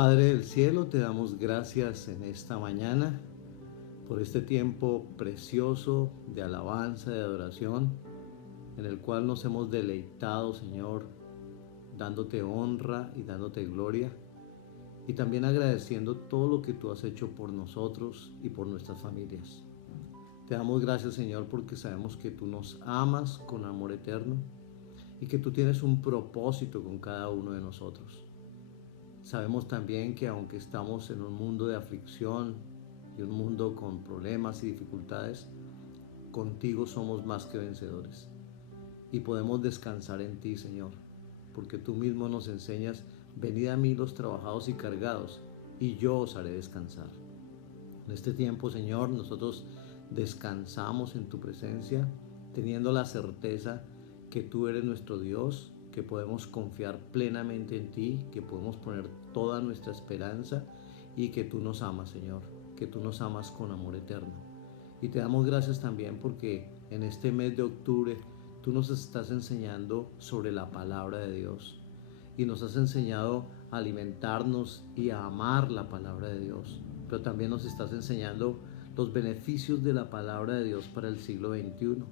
Padre del cielo, te damos gracias en esta mañana por este tiempo precioso de alabanza, de adoración, en el cual nos hemos deleitado, Señor, dándote honra y dándote gloria, y también agradeciendo todo lo que tú has hecho por nosotros y por nuestras familias. Te damos gracias, Señor, porque sabemos que tú nos amas con amor eterno y que tú tienes un propósito con cada uno de nosotros. Sabemos también que aunque estamos en un mundo de aflicción y un mundo con problemas y dificultades, contigo somos más que vencedores. Y podemos descansar en ti, Señor, porque tú mismo nos enseñas: venid a mí los trabajados y cargados, y yo os haré descansar. En este tiempo, Señor, nosotros descansamos en tu presencia, teniendo la certeza que tú eres nuestro Dios, que podemos confiar plenamente en ti, que podemos poner toda nuestra esperanza y que tú nos amas, Señor, que tú nos amas con amor eterno. Y te damos gracias también porque en este mes de octubre tú nos estás enseñando sobre la palabra de Dios y nos has enseñado a alimentarnos y a amar la palabra de Dios, pero también nos estás enseñando los beneficios de la palabra de Dios para el siglo XXI.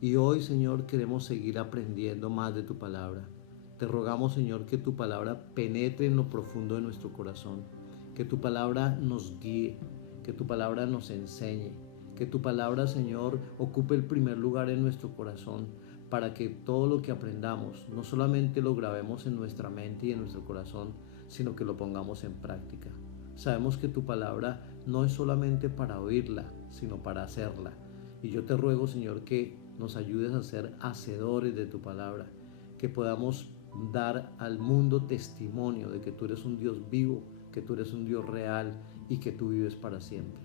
Y hoy, Señor, queremos seguir aprendiendo más de tu palabra. Te rogamos, Señor, que tu palabra penetre en lo profundo de nuestro corazón, que tu palabra nos guíe, que tu palabra nos enseñe, que tu palabra, Señor, ocupe el primer lugar en nuestro corazón, para que todo lo que aprendamos no solamente lo grabemos en nuestra mente y en nuestro corazón, sino que lo pongamos en práctica. Sabemos que tu palabra no es solamente para oírla, sino para hacerla. Y yo te ruego, Señor, que nos ayudes a ser hacedores de tu palabra, que podamos dar al mundo testimonio de que tú eres un Dios vivo, que tú eres un Dios real y que tú vives para siempre.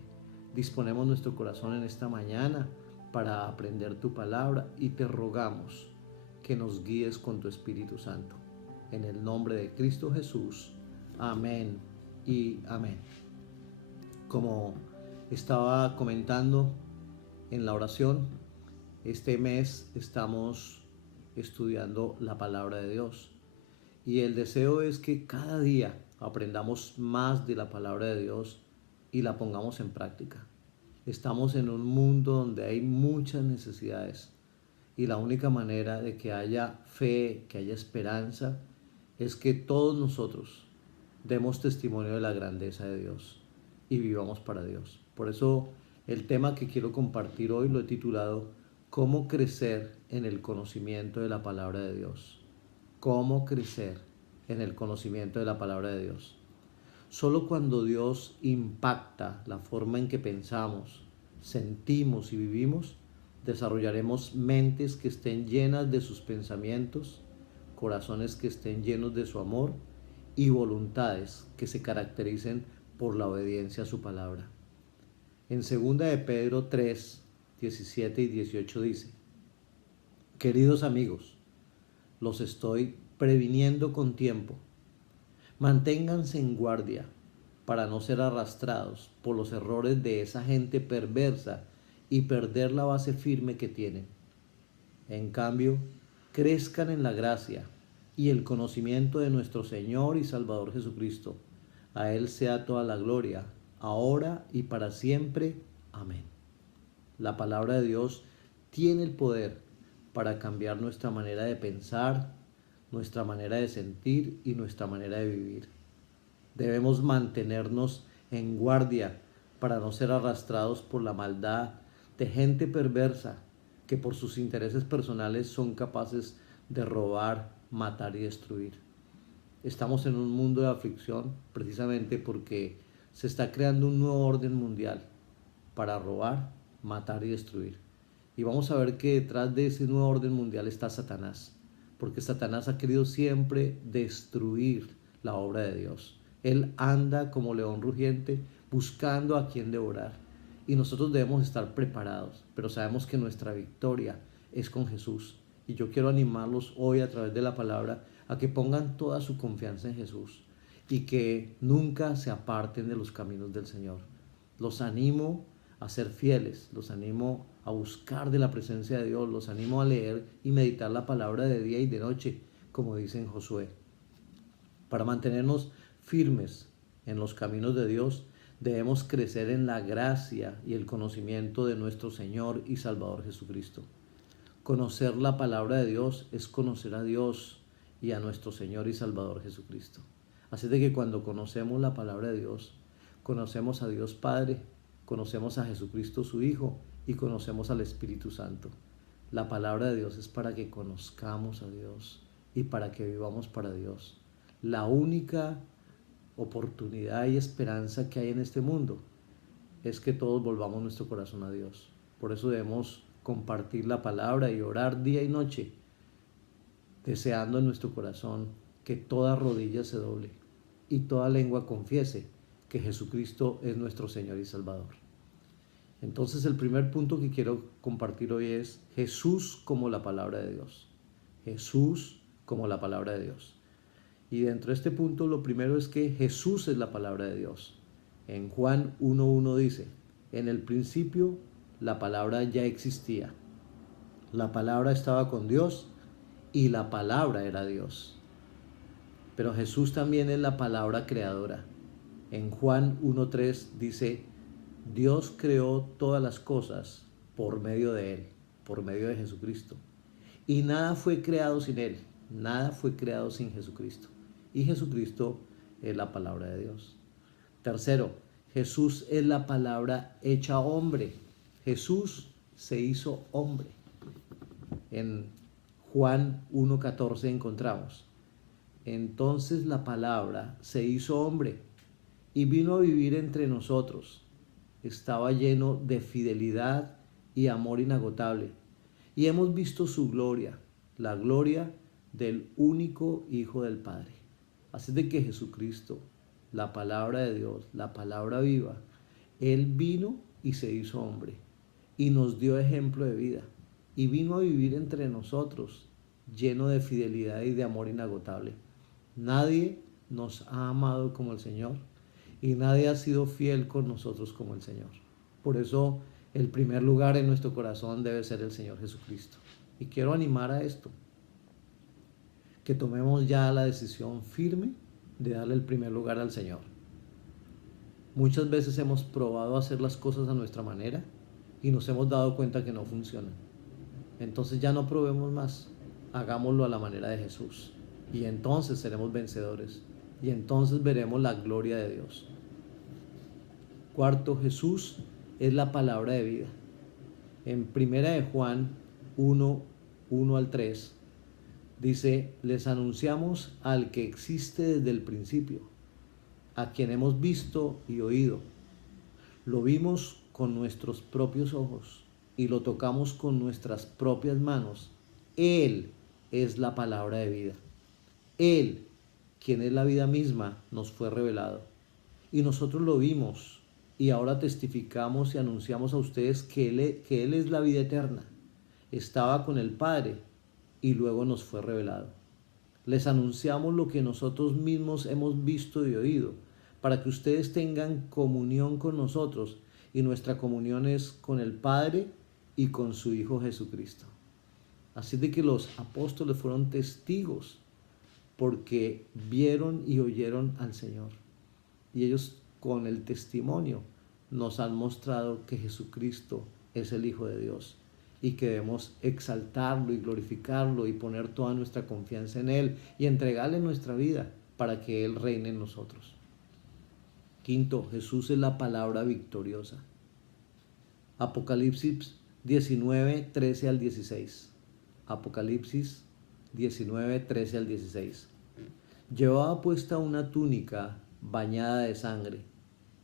Disponemos nuestro corazón en esta mañana para aprender tu palabra y te rogamos que nos guíes con tu Espíritu Santo. En el nombre de Cristo Jesús. Amén y amén. Como estaba comentando en la oración, este mes estamos estudiando la palabra de Dios y el deseo es que cada día aprendamos más de la palabra de Dios y la pongamos en práctica. Estamos en un mundo donde hay muchas necesidades y la única manera de que haya fe, que haya esperanza, es que todos nosotros demos testimonio de la grandeza de Dios y vivamos para Dios. Por eso el tema que quiero compartir hoy lo he titulado ¿Cómo crecer en el conocimiento de la palabra de Dios? ¿Cómo crecer en el conocimiento de la palabra de Dios? Solo cuando Dios impacta la forma en que pensamos, sentimos y vivimos, desarrollaremos mentes que estén llenas de sus pensamientos, corazones que estén llenos de su amor y voluntades que se caractericen por la obediencia a su palabra. En 2 de Pedro 3, 17 y 18 dice: Queridos amigos, los estoy previniendo con tiempo. Manténganse en guardia para no ser arrastrados por los errores de esa gente perversa y perder la base firme que tienen. En cambio, crezcan en la gracia y el conocimiento de nuestro Señor y Salvador Jesucristo. A Él sea toda la gloria, ahora y para siempre. Amén. La palabra de Dios tiene el poder para cambiar nuestra manera de pensar, nuestra manera de sentir y nuestra manera de vivir. Debemos mantenernos en guardia para no ser arrastrados por la maldad de gente perversa que por sus intereses personales son capaces de robar, matar y destruir. Estamos en un mundo de aflicción precisamente porque se está creando un nuevo orden mundial para robar, matar y destruir. Y vamos a ver que detrás de ese nuevo orden mundial está Satanás, porque Satanás ha querido siempre destruir la obra de Dios. Él anda como león rugiente buscando a quien devorar. Y nosotros debemos estar preparados, pero sabemos que nuestra victoria es con Jesús. Y yo quiero animarlos hoy a través de la palabra a que pongan toda su confianza en Jesús y que nunca se aparten de los caminos del Señor. Los animo a ser fieles, los animo a buscar de la presencia de Dios, los animo a leer y meditar la palabra de día y de noche, como dice en Josué, para mantenernos firmes en los caminos de Dios, debemos crecer en la gracia y el conocimiento de nuestro Señor y Salvador Jesucristo. Conocer la palabra de Dios es conocer a Dios y a nuestro Señor y Salvador Jesucristo. Así de que cuando conocemos la palabra de Dios, conocemos a Dios Padre, conocemos a Jesucristo su Hijo y conocemos al Espíritu Santo. La palabra de Dios es para que conozcamos a Dios y para que vivamos para Dios. La única oportunidad y esperanza que hay en este mundo es que todos volvamos nuestro corazón a Dios. Por eso debemos compartir la palabra y orar día y noche, deseando en nuestro corazón que toda rodilla se doble y toda lengua confiese que Jesucristo es nuestro Señor y Salvador. Entonces el primer punto que quiero compartir hoy es Jesús como la palabra de Dios. Jesús como la palabra de Dios. Y dentro de este punto lo primero es que Jesús es la palabra de Dios. En Juan 1:1 dice, en el principio la palabra ya existía. La palabra estaba con Dios y la palabra era Dios. Pero Jesús también es la palabra creadora. En Juan 1:3 dice, Dios creó todas las cosas por medio de Él, por medio de Jesucristo. Y nada fue creado sin Él, nada fue creado sin Jesucristo. Y Jesucristo es la palabra de Dios. Tercero, Jesús es la palabra hecha hombre. Jesús se hizo hombre. En Juan 1:14 encontramos, entonces la palabra se hizo hombre y vino a vivir entre nosotros. Estaba lleno de fidelidad y amor inagotable. Y hemos visto su gloria, la gloria del único Hijo del Padre. Así de que Jesucristo, la palabra de Dios, la palabra viva, Él vino y se hizo hombre y nos dio ejemplo de vida y vino a vivir entre nosotros lleno de fidelidad y de amor inagotable. Nadie nos ha amado como el Señor y nadie ha sido fiel con nosotros como el Señor. Por eso el primer lugar en nuestro corazón debe ser el Señor Jesucristo. Y quiero animar a esto, que tomemos ya la decisión firme de darle el primer lugar al Señor. Muchas veces hemos probado hacer las cosas a nuestra manera y nos hemos dado cuenta que no funcionan. Entonces ya no probemos más, hagámoslo a la manera de Jesús y entonces seremos vencedores y entonces veremos la gloria de Dios. Cuarto, Jesús es la palabra de vida. En 1 de Juan 1:1-3 dice, les anunciamos al que existe desde el principio, a quien hemos visto y oído. Lo vimos con nuestros propios ojos y lo tocamos con nuestras propias manos. Él es la palabra de vida. Él, quien es la vida misma, nos fue revelado. Y nosotros lo vimos y ahora testificamos y anunciamos a ustedes que Él es la vida eterna. Estaba con el Padre y luego nos fue revelado. Les anunciamos lo que nosotros mismos hemos visto y oído, para que ustedes tengan comunión con nosotros, y nuestra comunión es con el Padre y con su Hijo Jesucristo. Así de que los apóstoles fueron testigos porque vieron y oyeron al Señor. Y ellos con el testimonio nos han mostrado que Jesucristo es el Hijo de Dios y que debemos exaltarlo y glorificarlo y poner toda nuestra confianza en Él y entregarle nuestra vida para que Él reine en nosotros. Quinto, Jesús es la palabra victoriosa. Apocalipsis 19:13-16. Apocalipsis 19:13-16. Llevaba puesta una túnica bañada de sangre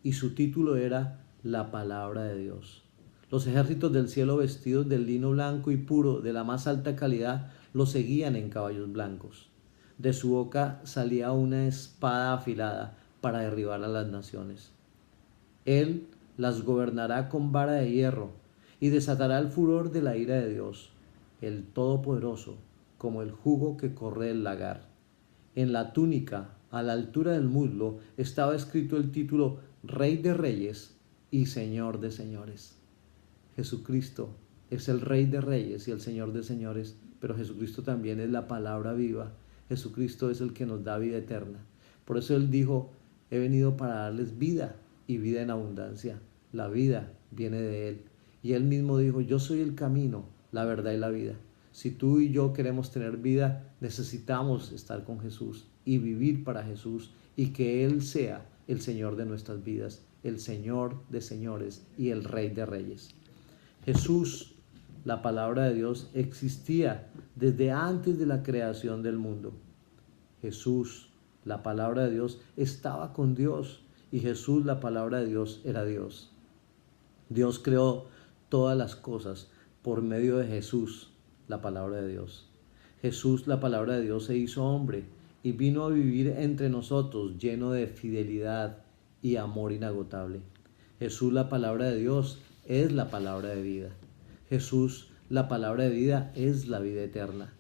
y su título era La palabra de Dios. Los ejércitos del cielo, vestidos de lino blanco y puro de la más alta calidad, lo seguían en caballos blancos. De su boca salía una espada afilada para derribar a las naciones. Él las gobernará con vara de hierro y desatará el furor de la ira de Dios, el Todopoderoso, como el jugo que corre del lagar. En la túnica, a la altura del muslo, estaba escrito el título Rey de Reyes y Señor de Señores. Jesucristo es el Rey de Reyes y el Señor de Señores, pero Jesucristo también es la palabra viva. Jesucristo es el que nos da vida eterna. Por eso Él dijo, He venido para darles vida y vida en abundancia. La vida viene de Él. Y Él mismo dijo, yo soy el camino, la verdad y la vida. Si tú y yo queremos tener vida, necesitamos estar con Jesús y vivir para Jesús y que Él sea el Señor de nuestras vidas, el Señor de señores y el Rey de reyes. Jesús, la palabra de Dios, existía desde antes de la creación del mundo. Jesús, la palabra de Dios, estaba con Dios y Jesús, la palabra de Dios, era Dios. Dios creó todas las cosas por medio de Jesús, la palabra de Dios. Jesús, la palabra de Dios, se hizo hombre y vino a vivir entre nosotros lleno de fidelidad y amor inagotable. Jesús, la palabra de Dios, es la palabra de vida. Jesús, la palabra de vida, es la vida eterna.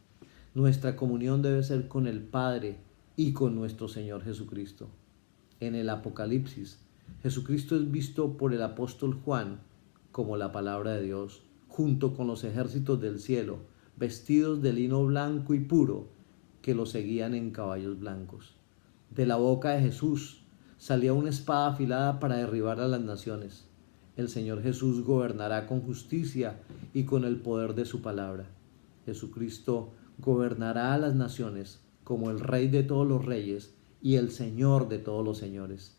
Nuestra comunión debe ser con el Padre y con nuestro Señor Jesucristo. En el Apocalipsis, Jesucristo es visto por el apóstol Juan como la palabra de Dios, junto con los ejércitos del cielo, vestidos de lino blanco y puro, que lo seguían en caballos blancos. De la boca de Jesús salía una espada afilada para derribar a las naciones. El Señor Jesús gobernará con justicia y con el poder de su palabra. Jesucristo gobernará a las naciones como el Rey de todos los reyes y el Señor de todos los señores.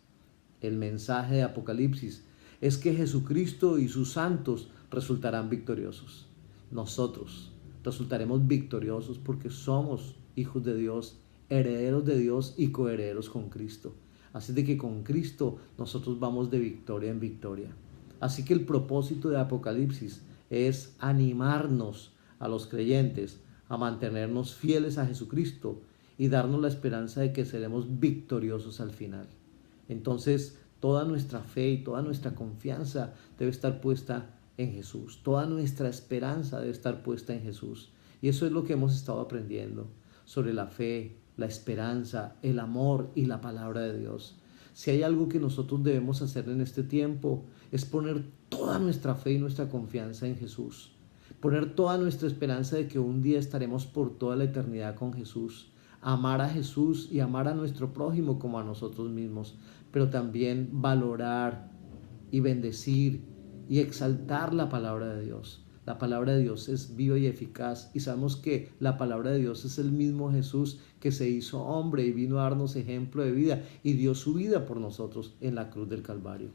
El mensaje de Apocalipsis es que Jesucristo y sus santos resultarán victoriosos. Nosotros resultaremos victoriosos porque somos hijos de Dios, herederos de Dios y coherederos con Cristo. Así de que con Cristo nosotros vamos de victoria en victoria. Así que el propósito de Apocalipsis es animarnos a los creyentes a mantenernos fieles a Jesucristo y darnos la esperanza de que seremos victoriosos al final. Entonces, toda nuestra fe y toda nuestra confianza debe estar puesta en Jesús. Toda nuestra esperanza debe estar puesta en Jesús. Y eso es lo que hemos estado aprendiendo sobre la fe, la esperanza, el amor y la palabra de Dios. Si hay algo que nosotros debemos hacer en este tiempo, es poner toda nuestra fe y nuestra confianza en Jesús. Poner toda nuestra esperanza de que un día estaremos por toda la eternidad con Jesús. Amar a Jesús y amar a nuestro prójimo como a nosotros mismos, pero también valorar y bendecir y exaltar la palabra de Dios. La palabra de Dios es viva y eficaz y sabemos que la palabra de Dios es el mismo Jesús que se hizo hombre y vino a darnos ejemplo de vida y dio su vida por nosotros en la cruz del Calvario.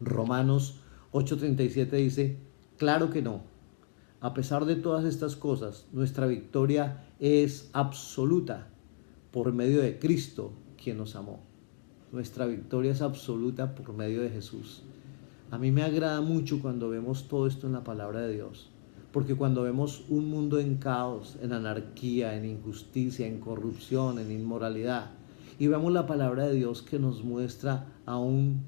Romanos 8:37 dice, claro que no. A pesar de todas estas cosas, nuestra victoria es absoluta por medio de Cristo, quien nos amó. Nuestra victoria es absoluta por medio de Jesús. A mí me agrada mucho cuando vemos todo esto en la palabra de Dios, porque cuando vemos un mundo en caos, en anarquía, en injusticia, en corrupción, en inmoralidad, y vemos la palabra de Dios que nos muestra a un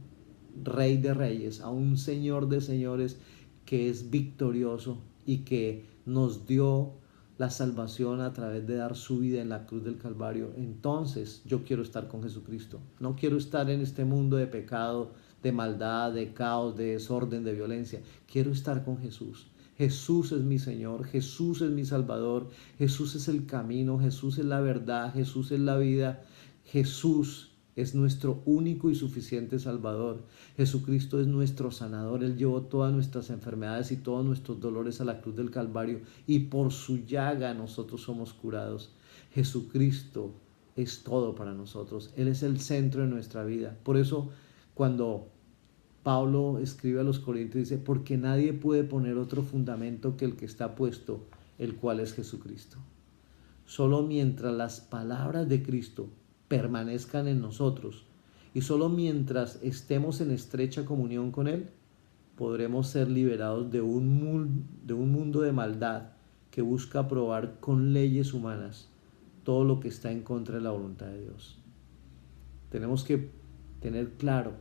Rey de reyes, a un Señor de señores que es victorioso y que nos dio la salvación a través de dar su vida en la cruz del Calvario, entonces yo quiero estar con Jesucristo. No quiero estar en este mundo de pecado, de maldad, de caos, de desorden, de violencia. Quiero estar con Jesús. Jesús es mi Señor, Jesús es mi Salvador, Jesús es el camino, Jesús es la verdad, Jesús es la vida, Jesús es nuestro único y suficiente Salvador. Jesucristo es nuestro sanador. Él llevó todas nuestras enfermedades y todos nuestros dolores a la cruz del Calvario y por su llaga nosotros somos curados. Jesucristo es todo para nosotros. Él es el centro de nuestra vida. Por eso cuando Pablo escribe a los Corintios dice, porque nadie puede poner otro fundamento que el que está puesto, el cual es Jesucristo. Solo mientras las palabras de Cristo permanezcan en nosotros y solo mientras estemos en estrecha comunión con Él, podremos ser liberados de un mundo de maldad que busca aprobar con leyes humanas todo lo que está en contra de la voluntad de Dios. Tenemos que tener claro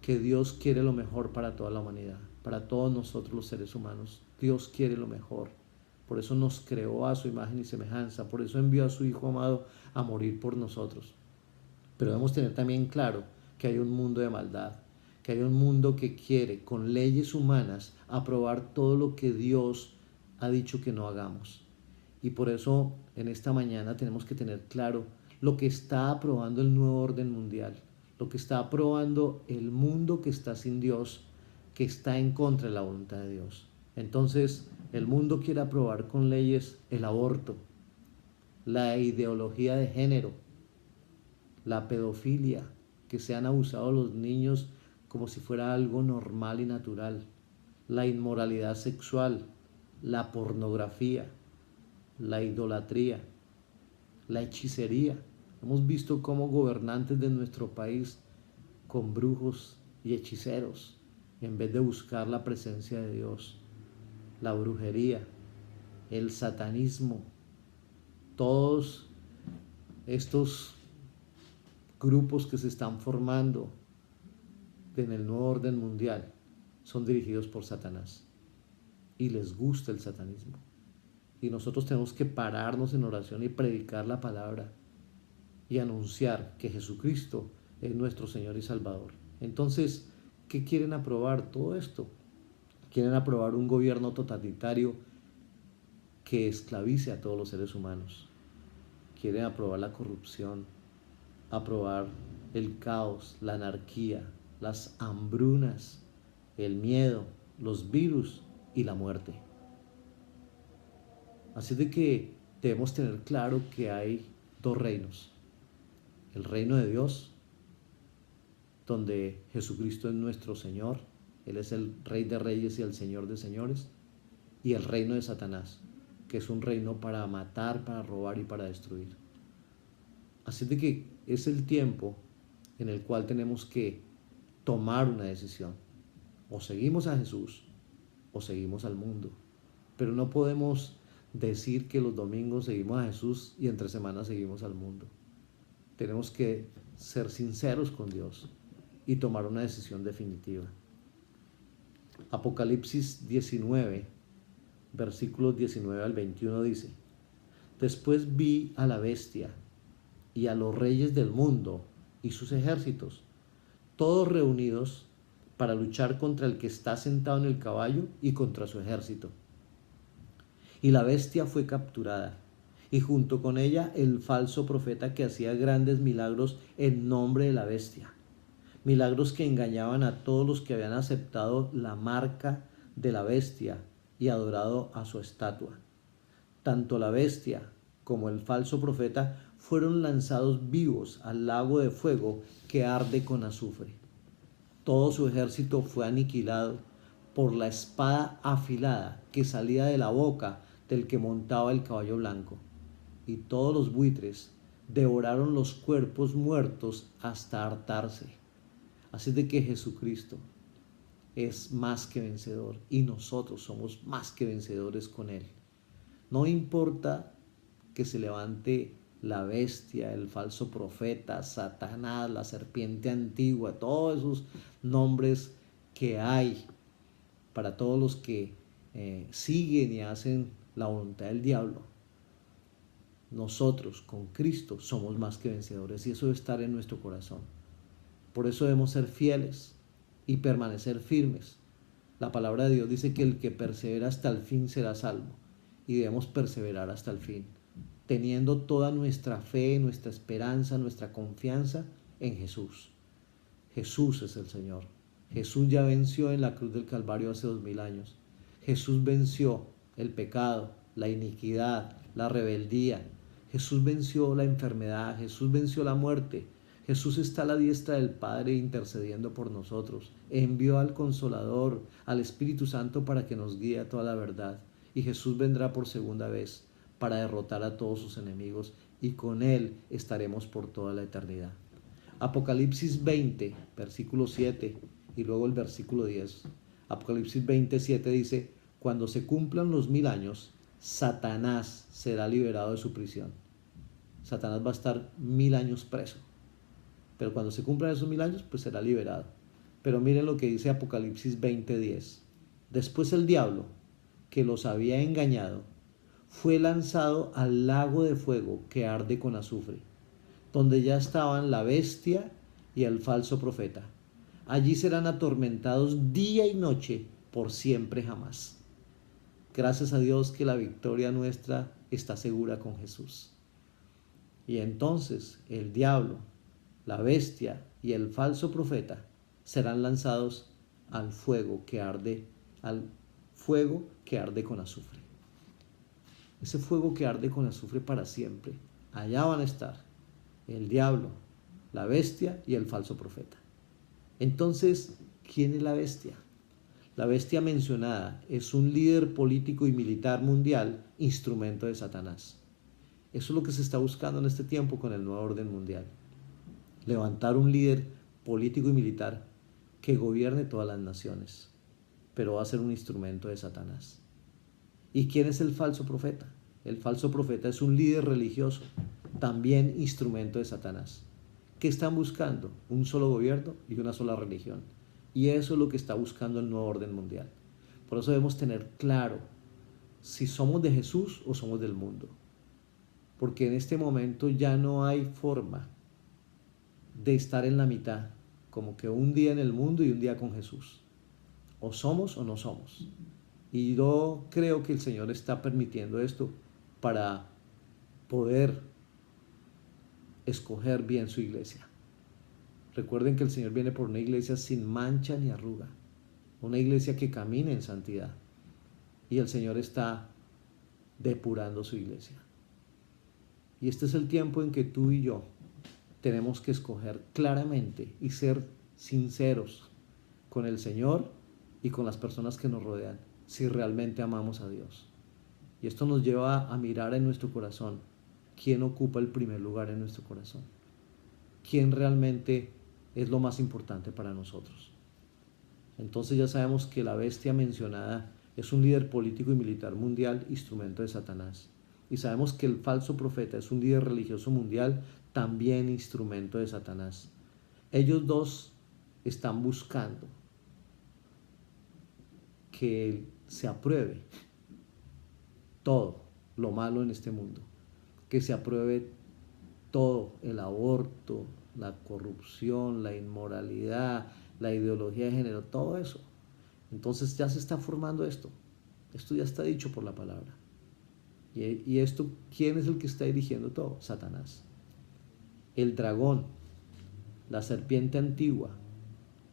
que Dios quiere lo mejor para toda la humanidad, para todos nosotros los seres humanos. Dios quiere lo mejor. Por eso nos creó a su imagen y semejanza. Por eso envió a su Hijo amado a morir por nosotros. Pero debemos tener también claro que hay un mundo de maldad, que hay un mundo que quiere, con leyes humanas, aprobar todo lo que Dios ha dicho que no hagamos. Y por eso en esta mañana tenemos que tener claro lo que está aprobando el nuevo orden mundial, lo que está aprobando el mundo que está sin Dios, que está en contra de la voluntad de Dios. Entonces, el mundo quiere aprobar con leyes el aborto, la ideología de género, la pedofilia, que se han abusado los niños como si fuera algo normal y natural, la inmoralidad sexual, la pornografía, la idolatría, la hechicería. Hemos visto cómo gobernantes de nuestro país con brujos y hechiceros, en vez de buscar la presencia de Dios, la brujería, el satanismo, todos estos grupos que se están formando en el nuevo orden mundial son dirigidos por Satanás y les gusta el satanismo. Y nosotros tenemos que pararnos en oración y predicar la palabra y anunciar que Jesucristo es nuestro Señor y Salvador. Entonces, ¿qué quieren aprobar todo esto? Quieren aprobar un gobierno totalitario que esclavice a todos los seres humanos. Quieren aprobar la corrupción, aprobar el caos, la anarquía, las hambrunas, el miedo, los virus y la muerte. Así de que debemos tener claro que hay dos reinos. El reino de Dios, donde Jesucristo es nuestro Señor, Él es el Rey de Reyes y el Señor de Señores, y el reino de Satanás, que es un reino para matar, para robar y para destruir. Así de que es el tiempo en el cual tenemos que tomar una decisión. O seguimos a Jesús o seguimos al mundo. Pero no podemos decir que los domingos seguimos a Jesús y entre semanas seguimos al mundo. Tenemos que ser sinceros con Dios y tomar una decisión definitiva. Apocalipsis 19, versículos 19 al 21 dice: Después vi a la bestia y a los reyes del mundo y sus ejércitos, todos reunidos para luchar contra el que está sentado en el caballo y contra su ejército. Y la bestia fue capturada, y junto con ella el falso profeta que hacía grandes milagros en nombre de la bestia. Milagros que engañaban a todos los que habían aceptado la marca de la bestia y adorado a su estatua. Tanto la bestia como el falso profeta fueron lanzados vivos al lago de fuego que arde con azufre. Todo su ejército fue aniquilado por la espada afilada que salía de la boca del que montaba el caballo blanco. Y todos los buitres devoraron los cuerpos muertos hasta hartarse. Así de que Jesucristo es más que vencedor y nosotros somos más que vencedores con Él. No importa que se levante la bestia, el falso profeta, Satanás, la serpiente antigua, todos esos nombres que hay para todos los que siguen y hacen la voluntad del diablo. Nosotros con Cristo somos más que vencedores y eso debe estar en nuestro corazón. Por eso debemos ser fieles y permanecer firmes. La palabra de Dios dice que el que persevera hasta el fin será salvo y debemos perseverar hasta el fin, teniendo toda nuestra fe, nuestra esperanza, nuestra confianza en Jesús. Jesús es el Señor. Jesús ya venció en la cruz del Calvario hace 2000 años. Jesús venció el pecado, la iniquidad, la rebeldía. Jesús venció la enfermedad. Jesús venció la muerte. Jesús está a la diestra del Padre intercediendo por nosotros. Envió al Consolador, al Espíritu Santo para que nos guíe a toda la verdad. Y Jesús vendrá por segunda vez para derrotar a todos sus enemigos y con Él estaremos por toda la eternidad. Apocalipsis 20, versículo 7 y luego el versículo 10. Apocalipsis 27 dice: cuando se cumplan los 1000 años, Satanás será liberado de su prisión. Satanás va a estar 1000 años preso, pero cuando se cumplan esos 1000 años, pues será liberado. Pero miren lo que dice Apocalipsis 20:10. Después el diablo, que los había engañado, fue lanzado al lago de fuego que arde con azufre, donde ya estaban la bestia y el falso profeta. Allí serán atormentados día y noche por siempre jamás. Gracias a Dios que la victoria nuestra está segura con Jesús. Y entonces el diablo, la bestia y el falso profeta serán lanzados al fuego que arde, con azufre. Ese fuego que arde con azufre para siempre. Allá van a estar el diablo, la bestia y el falso profeta. Entonces, ¿quién es la bestia? La bestia mencionada es un líder político y militar mundial, instrumento de Satanás. Eso es lo que se está buscando en este tiempo con el nuevo orden mundial. Levantar un líder político y militar que gobierne todas las naciones, pero va a ser un instrumento de Satanás. ¿Y quién es el falso profeta? El falso profeta es un líder religioso, también instrumento de Satanás. ¿Qué están buscando? Un solo gobierno y una sola religión. Y eso es lo que está buscando el nuevo orden mundial. Por eso debemos tener claro si somos de Jesús o somos del mundo. Porque en este momento ya no hay forma de estar en la mitad, como que un día en el mundo y un día con Jesús. O somos o no somos. Y yo creo que el Señor está permitiendo esto para poder escoger bien su iglesia. Recuerden que el Señor viene por una iglesia sin mancha ni arruga, una iglesia que camine en santidad. Y el Señor está depurando su iglesia. Y este es el tiempo en que tú y yo tenemos que escoger claramente y ser sinceros con el Señor y con las personas que nos rodean, si realmente amamos a Dios. Y esto nos lleva a mirar en nuestro corazón quién ocupa el primer lugar en nuestro corazón, quién realmente es lo más importante para nosotros. Entonces ya sabemos que la bestia mencionada es un líder político y militar mundial, instrumento de Satanás. Y sabemos que el falso profeta es un líder religioso mundial, también instrumento de Satanás. Ellos dos están buscando que se apruebe todo lo malo en este mundo, que se apruebe todo, el aborto, la corrupción, la inmoralidad, la ideología de género, todo eso. Entonces ya se está formando esto ya está dicho por la palabra. Y esto, ¿quién es el que está dirigiendo todo? Satanás. El dragón, la serpiente antigua,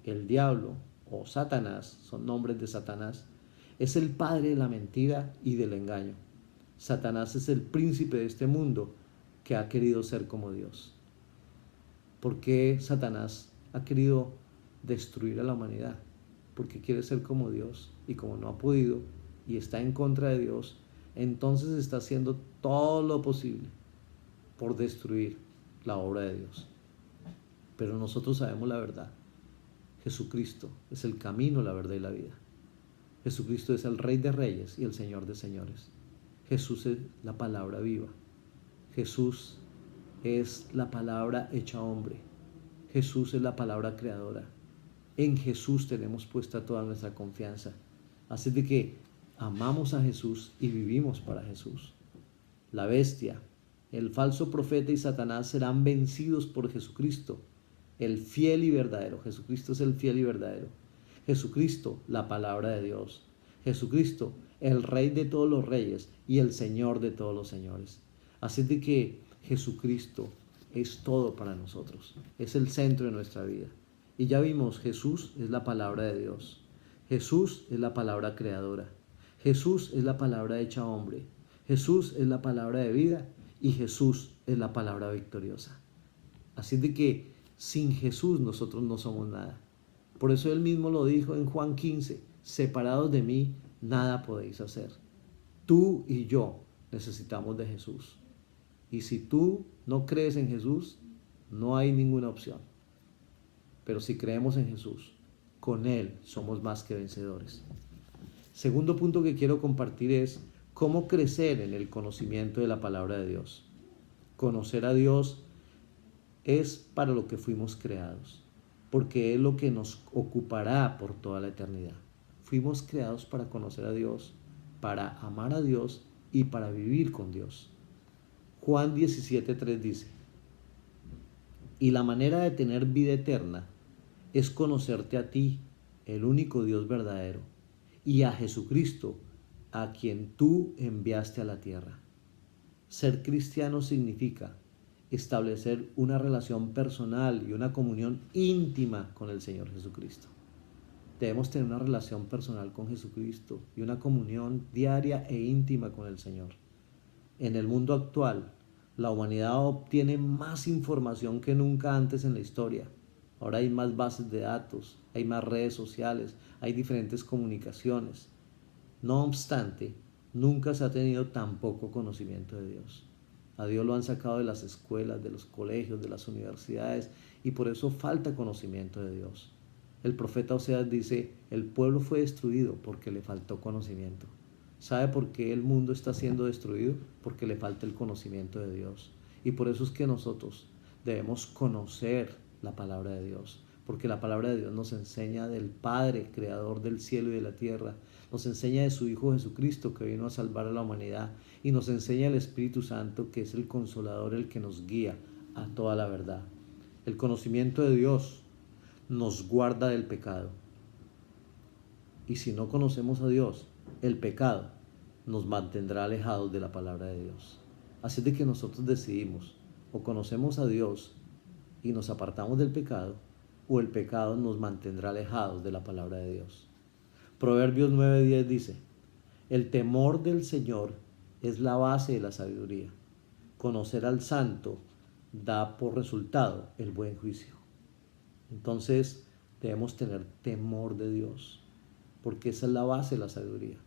el diablo o Satanás, son nombres de Satanás, es el padre de la mentira y del engaño. Satanás es el príncipe de este mundo que ha querido ser como Dios. ¿Por qué Satanás ha querido destruir a la humanidad? Porque quiere ser como Dios, y como no ha podido y está en contra de Dios, entonces está haciendo todo lo posible por destruir la obra de Dios. Pero nosotros sabemos la verdad. Jesucristo es el camino, la verdad y la vida. Jesucristo es el Rey de Reyes y el Señor de Señores. Jesús es la palabra viva. Jesús es la palabra hecha hombre. Jesús es la palabra creadora. En Jesús tenemos puesta toda nuestra confianza. Así de que amamos a Jesús y vivimos para Jesús. La bestia, el falso profeta y Satanás serán vencidos por Jesucristo, el fiel y verdadero. Jesucristo es el fiel y verdadero. Jesucristo, la palabra de Dios. Jesucristo, el Rey de todos los reyes y el Señor de todos los señores. Así de que Jesucristo es todo para nosotros. Es el centro de nuestra vida. Y ya vimos, Jesús es la palabra de Dios. Jesús es la palabra creadora. Jesús es la palabra hecha hombre. Jesús es la palabra de vida y Jesús es la palabra victoriosa. Así de que sin Jesús nosotros no somos nada. Por eso él mismo lo dijo en Juan 15, separados de mí nada podéis hacer. Tú y yo necesitamos de Jesús. Y si tú no crees en Jesús, no hay ninguna opción. Pero si creemos en Jesús, con Él somos más que vencedores. Segundo punto que quiero compartir es cómo crecer en el conocimiento de la palabra de Dios. Conocer a Dios es para lo que fuimos creados, porque es lo que nos ocupará por toda la eternidad. Fuimos creados para conocer a Dios, para amar a Dios y para vivir con Dios. Juan 17:3 dice: y la manera de tener vida eterna es conocerte a ti, el único Dios verdadero, y a Jesucristo, a quien tú enviaste a la tierra. Ser cristiano significa establecer una relación personal y una comunión íntima con el Señor Jesucristo. Debemos tener una relación personal con Jesucristo y una comunión diaria e íntima con el Señor. En el mundo actual, la humanidad obtiene más información que nunca antes en la historia. Ahora hay más bases de datos, hay más redes sociales, hay diferentes comunicaciones. No obstante, nunca se ha tenido tan poco conocimiento de Dios. A Dios lo han sacado de las escuelas, de los colegios, de las universidades, y por eso falta conocimiento de Dios. El profeta Oseas dice: el pueblo fue destruido porque le faltó conocimiento. ¿Sabe por qué el mundo está siendo destruido? Porque le falta el conocimiento de Dios. Y por eso es que nosotros debemos conocer la palabra de Dios, porque la palabra de Dios nos enseña del Padre, creador del cielo y de la tierra, nos enseña de su Hijo Jesucristo, que vino a salvar a la humanidad, y nos enseña el Espíritu Santo, que es el Consolador, el que nos guía a toda la verdad. El conocimiento de Dios nos guarda del pecado. Y si no conocemos a Dios, el pecado nos mantendrá alejados de la palabra de Dios. Así de que nosotros decidimos: o conocemos a Dios y nos apartamos del pecado, o el pecado nos mantendrá alejados de la palabra de Dios. Proverbios 9:10 dice: el temor del Señor es la base de la sabiduría. Conocer al santo da por resultado el buen juicio. Entonces debemos tener temor de Dios, porque esa es la base de la sabiduría.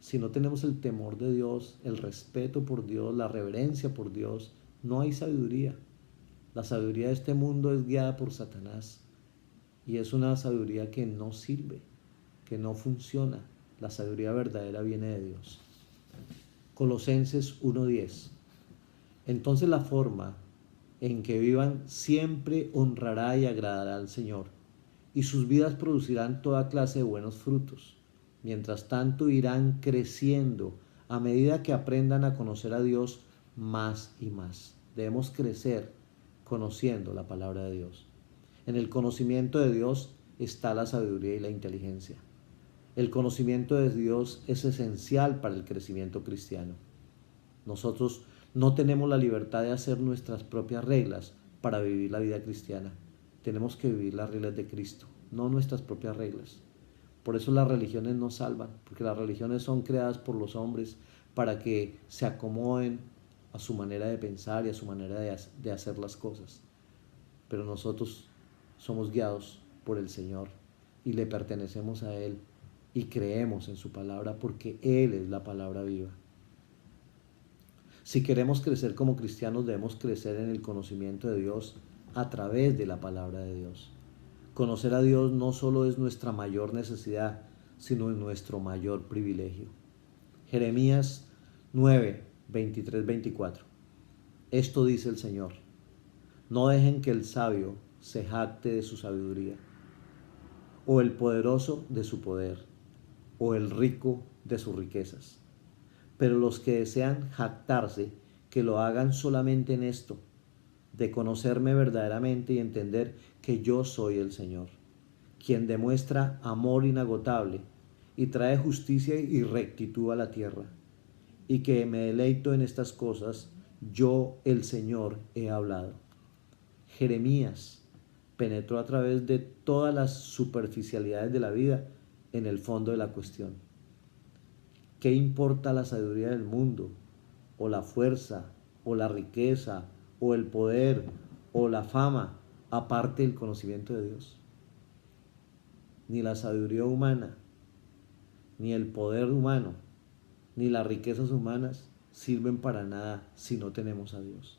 Si no tenemos el temor de Dios, el respeto por Dios, la reverencia por Dios, no hay sabiduría. La sabiduría de este mundo es guiada por Satanás y es una sabiduría que no sirve, que no funciona. La sabiduría verdadera viene de Dios. Colosenses 1:10. Entonces la forma en que vivan siempre honrará y agradará al Señor, y sus vidas producirán toda clase de buenos frutos. Mientras tanto irán creciendo a medida que aprendan a conocer a Dios más y más. Debemos crecer conociendo la palabra de Dios. En el conocimiento de Dios está la sabiduría y la inteligencia. El conocimiento de Dios es esencial para el crecimiento cristiano. Nosotros no tenemos la libertad de hacer nuestras propias reglas para vivir la vida cristiana. Tenemos que vivir las reglas de Cristo, no nuestras propias reglas. Por eso las religiones no salvan, porque las religiones son creadas por los hombres para que se acomoden a su manera de pensar y a su manera de hacer las cosas. Pero nosotros somos guiados por el Señor y le pertenecemos a Él y creemos en su palabra, porque Él es la palabra viva. Si queremos crecer como cristianos, debemos crecer en el conocimiento de Dios a través de la palabra de Dios. Conocer a Dios no solo es nuestra mayor necesidad, sino es nuestro mayor privilegio. Jeremías 9:23-24. Esto dice el Señor: no dejen que el sabio se jacte de su sabiduría, o el poderoso de su poder, o el rico de sus riquezas. Pero los que desean jactarse, que lo hagan solamente en esto, de conocerme verdaderamente y entender que yo soy el Señor, quien demuestra amor inagotable y trae justicia y rectitud a la tierra, y que me deleito en estas cosas, yo el Señor he hablado. Jeremías penetró a través de todas las superficialidades de la vida en el fondo de la cuestión. ¿Qué importa la sabiduría del mundo, o la fuerza, o la riqueza, o el poder, o la fama, aparte del conocimiento de Dios? Ni la sabiduría humana, ni el poder humano, ni las riquezas humanas sirven para nada si no tenemos a Dios.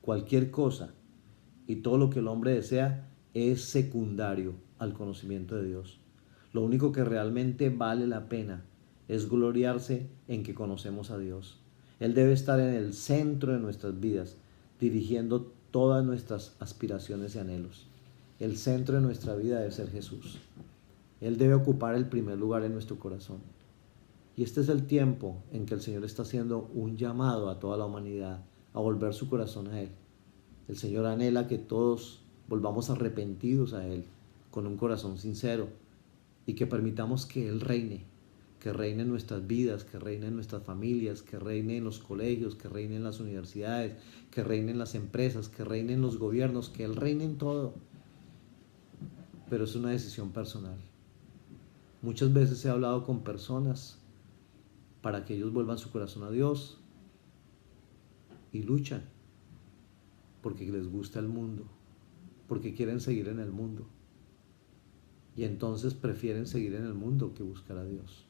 Cualquier cosa y todo lo que el hombre desea es secundario al conocimiento de Dios. Lo único que realmente vale la pena es gloriarse en que conocemos a Dios. Él debe estar en el centro de nuestras vidas, dirigiendo todas nuestras aspiraciones y anhelos. El centro de nuestra vida debe ser Jesús. Él debe ocupar el primer lugar en nuestro corazón. Y este es el tiempo en que el Señor está haciendo un llamado a toda la humanidad a volver su corazón a Él. El Señor anhela que todos volvamos arrepentidos a Él, con un corazón sincero, y que permitamos que Él reine, que reine en nuestras vidas, que reine en nuestras familias, que reine en los colegios, que reine en las universidades, que reine en las empresas, que reine en los gobiernos, que Él reine en todo. Pero es una decisión personal. Muchas veces he hablado con personas para que ellos vuelvan su corazón a Dios y luchan porque les gusta el mundo, porque quieren seguir en el mundo. Y entonces prefieren seguir en el mundo que buscar a Dios.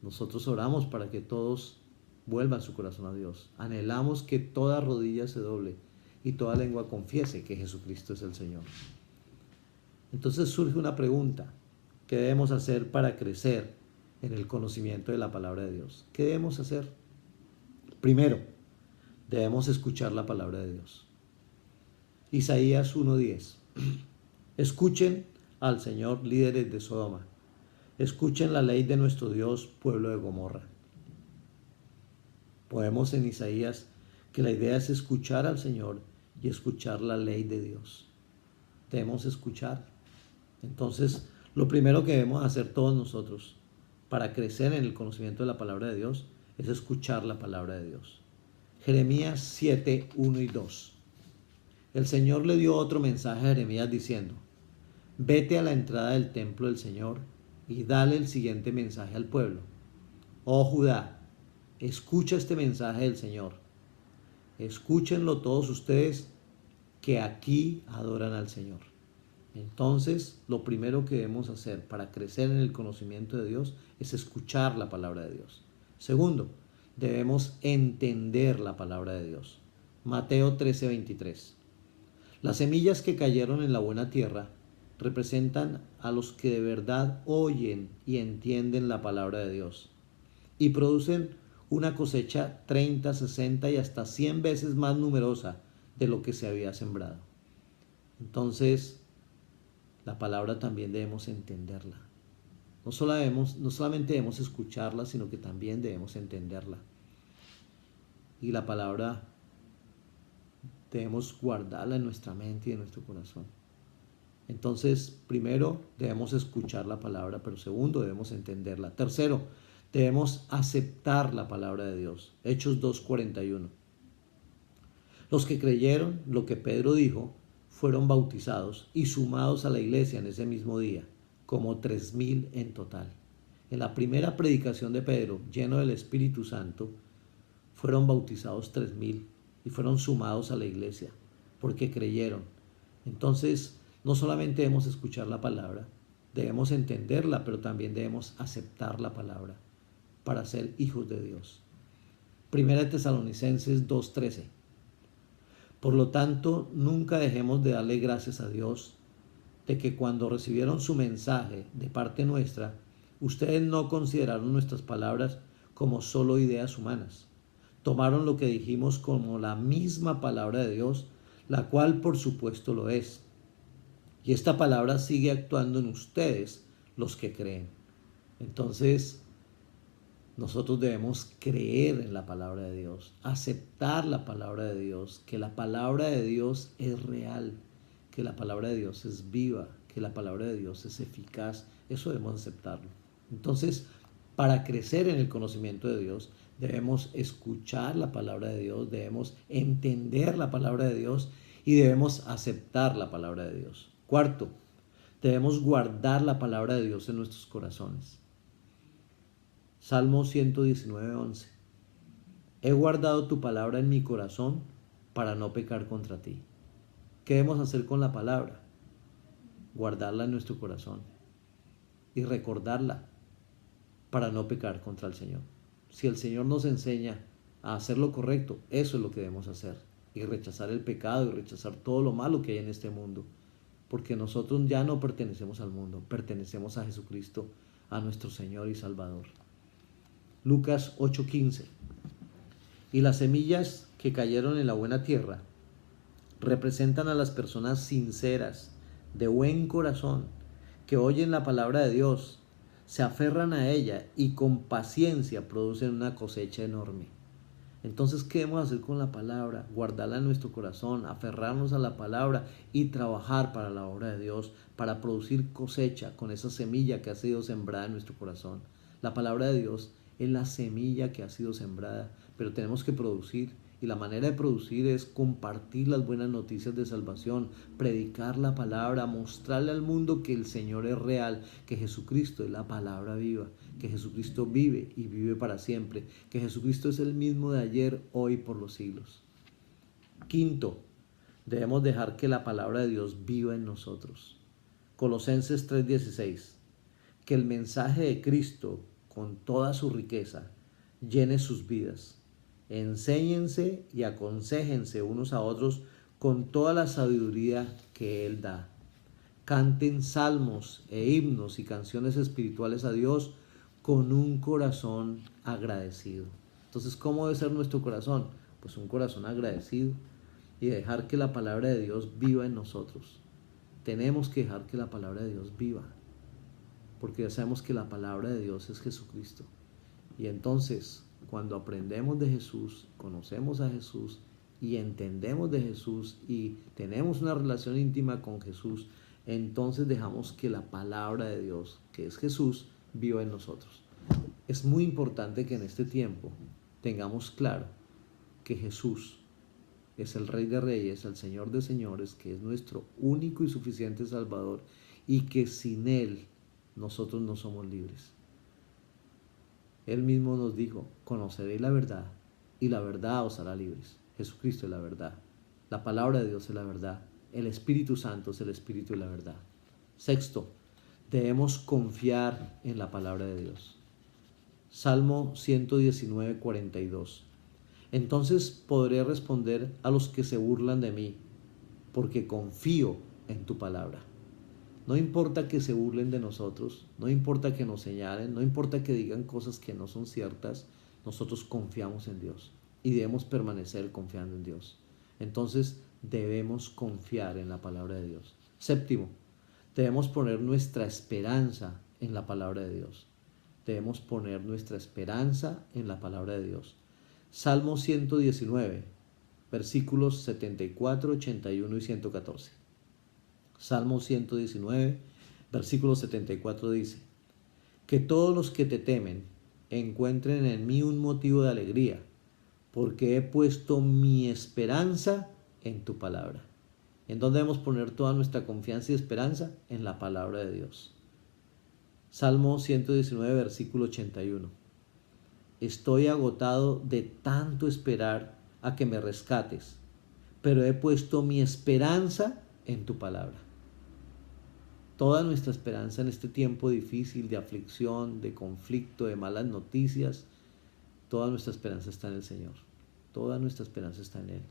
Nosotros oramos para que todos vuelvan su corazón a Dios. Anhelamos que toda rodilla se doble y toda lengua confiese que Jesucristo es el Señor. Entonces surge una pregunta: ¿qué debemos hacer para crecer en el conocimiento de la palabra de Dios? ¿Qué debemos hacer? Primero, debemos escuchar la palabra de Dios. Isaías 1:10. Escuchen al Señor, líderes de Sodoma. Escuchen la ley de nuestro Dios, pueblo de Gomorra. Podemos en Isaías que la idea es escuchar al Señor y escuchar la ley de Dios. Debemos escuchar. Entonces, lo primero que debemos hacer todos nosotros para crecer en el conocimiento de la palabra de Dios es escuchar la palabra de Dios. Jeremías 7:1 y 2. El Señor le dio otro mensaje a Jeremías diciendo: vete a la entrada del templo del Señor y dale el siguiente mensaje al pueblo. Oh Judá, escucha este mensaje del Señor. Escúchenlo todos ustedes que aquí adoran al Señor. Entonces, lo primero que debemos hacer para crecer en el conocimiento de Dios es escuchar la palabra de Dios. Segundo, debemos entender la palabra de Dios. Mateo 13:23. Las semillas que cayeron en la buena tierra representan a los que de verdad oyen y entienden la palabra de Dios y producen una cosecha 30, 60 y hasta 100 veces más numerosa de lo que se había sembrado. Entonces, la palabra también debemos entenderla. No solamente debemos escucharla, sino que también debemos entenderla. Y la palabra debemos guardarla en nuestra mente y en nuestro corazón. Entonces, primero debemos escuchar la palabra, pero segundo debemos entenderla. Tercero, debemos aceptar la palabra de Dios. Hechos 2:41. Los que creyeron lo que Pedro dijo fueron bautizados y sumados a la iglesia en ese mismo día, como 3,000 en total. En la primera predicación de Pedro, lleno del Espíritu Santo, fueron bautizados 3,000 y fueron sumados a la iglesia porque creyeron. Entonces, no solamente debemos escuchar la palabra, debemos entenderla, pero también debemos aceptar la palabra para ser hijos de Dios. Primera de Tesalonicenses 2:13. Por lo tanto, nunca dejemos de darle gracias a Dios de que cuando recibieron su mensaje de parte nuestra, ustedes no consideraron nuestras palabras como solo ideas humanas. Tomaron lo que dijimos como la misma palabra de Dios, la cual por supuesto lo es. Y esta palabra sigue actuando en ustedes, los que creen. Entonces, nosotros debemos creer en la palabra de Dios, aceptar la palabra de Dios, que la palabra de Dios es real, que la palabra de Dios es viva, que la palabra de Dios es eficaz. Eso debemos aceptarlo. Entonces, para crecer en el conocimiento de Dios, debemos escuchar la palabra de Dios, debemos entender la palabra de Dios y debemos aceptar la palabra de Dios. Cuarto, debemos guardar la palabra de Dios en nuestros corazones. Salmo 119:11. He guardado tu palabra en mi corazón para no pecar contra ti. ¿Qué debemos hacer con la palabra? Guardarla en nuestro corazón y recordarla para no pecar contra el Señor. Si el Señor nos enseña a hacer lo correcto, eso es lo que debemos hacer, y rechazar el pecado y rechazar todo lo malo que hay en este mundo, porque nosotros ya no pertenecemos al mundo, pertenecemos a Jesucristo, a nuestro Señor y Salvador. Lucas 8:15. Y las semillas que cayeron en la buena tierra representan a las personas sinceras, de buen corazón, que oyen la palabra de Dios, se aferran a ella y con paciencia producen una cosecha enorme. Entonces, ¿qué debemos hacer con la palabra? Guardarla en nuestro corazón, aferrarnos a la palabra y trabajar para la obra de Dios, para producir cosecha con esa semilla que ha sido sembrada en nuestro corazón. La palabra de Dios es la semilla que ha sido sembrada, pero tenemos que producir. Y la manera de producir es compartir las buenas noticias de salvación, predicar la palabra, mostrarle al mundo que el Señor es real, que Jesucristo es la palabra viva, que Jesucristo vive y vive para siempre, que Jesucristo es el mismo de ayer, hoy, por los siglos. Quinto, debemos dejar que la palabra de Dios viva en nosotros. Colosenses 3:16, que el mensaje de Cristo, con toda su riqueza, llene sus vidas. Enséñense y aconséjense unos a otros con toda la sabiduría que Él da. Canten salmos e himnos y canciones espirituales a Dios con un corazón agradecido. Entonces, ¿cómo debe ser nuestro corazón? Pues un corazón agradecido y dejar que la palabra de Dios viva en nosotros. Tenemos que dejar que la palabra de Dios viva, porque ya sabemos que la palabra de Dios es Jesucristo. Y entonces, cuando aprendemos de Jesús, conocemos a Jesús y entendemos de Jesús y tenemos una relación íntima con Jesús, entonces dejamos que la palabra de Dios, que es Jesús, viva en nosotros. Es muy importante que en este tiempo tengamos claro que Jesús es el Rey de Reyes, el Señor de Señores, que es nuestro único y suficiente Salvador, y que sin Él nosotros no somos libres. Él mismo nos dijo, conoceréis la verdad y la verdad os hará libres. Jesucristo es la verdad. La palabra de Dios es la verdad. El Espíritu Santo es el Espíritu de la verdad. Sexto, debemos confiar en la palabra de Dios. Salmo 119, 42. Entonces podré responder a los que se burlan de mí, porque confío en tu palabra. No importa que se burlen de nosotros, no importa que nos señalen, no importa que digan cosas que no son ciertas, nosotros confiamos en Dios y debemos permanecer confiando en Dios. Entonces debemos confiar en la palabra de Dios. Séptimo, debemos poner nuestra esperanza en la palabra de Dios. Debemos poner nuestra esperanza en la palabra de Dios. Salmo 119, versículos 74, 81 y 114. Salmo 119, versículo 74 dice, que todos los que te temen encuentren en mí un motivo de alegría, porque he puesto mi esperanza en tu palabra. ¿En dónde debemos poner toda nuestra confianza y esperanza? En la palabra de Dios. Salmo 119, versículo 81. Estoy agotado de tanto esperar a que me rescates, pero he puesto mi esperanza en tu palabra. Toda nuestra esperanza en este tiempo difícil de aflicción, de conflicto, de malas noticias, toda nuestra esperanza está en el Señor. Toda nuestra esperanza está en Él.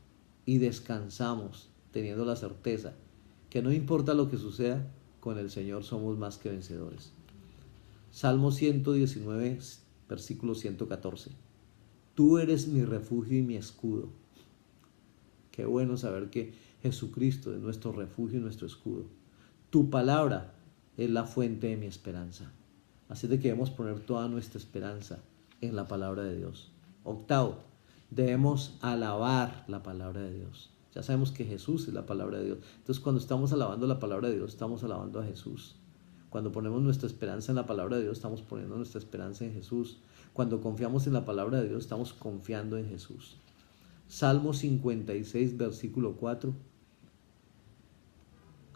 Y descansamos teniendo la certeza que no importa lo que suceda, con el Señor somos más que vencedores. Salmo 119, versículo 114. Tú eres mi refugio y mi escudo. Qué bueno saber que Jesucristo es nuestro refugio y nuestro escudo. Tu palabra es la fuente de mi esperanza. Así de que debemos poner toda nuestra esperanza en la palabra de Dios. Octavo, debemos alabar la palabra de Dios. Ya sabemos que Jesús es la palabra de Dios. Entonces, cuando estamos alabando la palabra de Dios, estamos alabando a Jesús. Cuando ponemos nuestra esperanza en la palabra de Dios, estamos poniendo nuestra esperanza en Jesús. Cuando confiamos en la palabra de Dios, estamos confiando en Jesús. Salmo 56, versículo 4.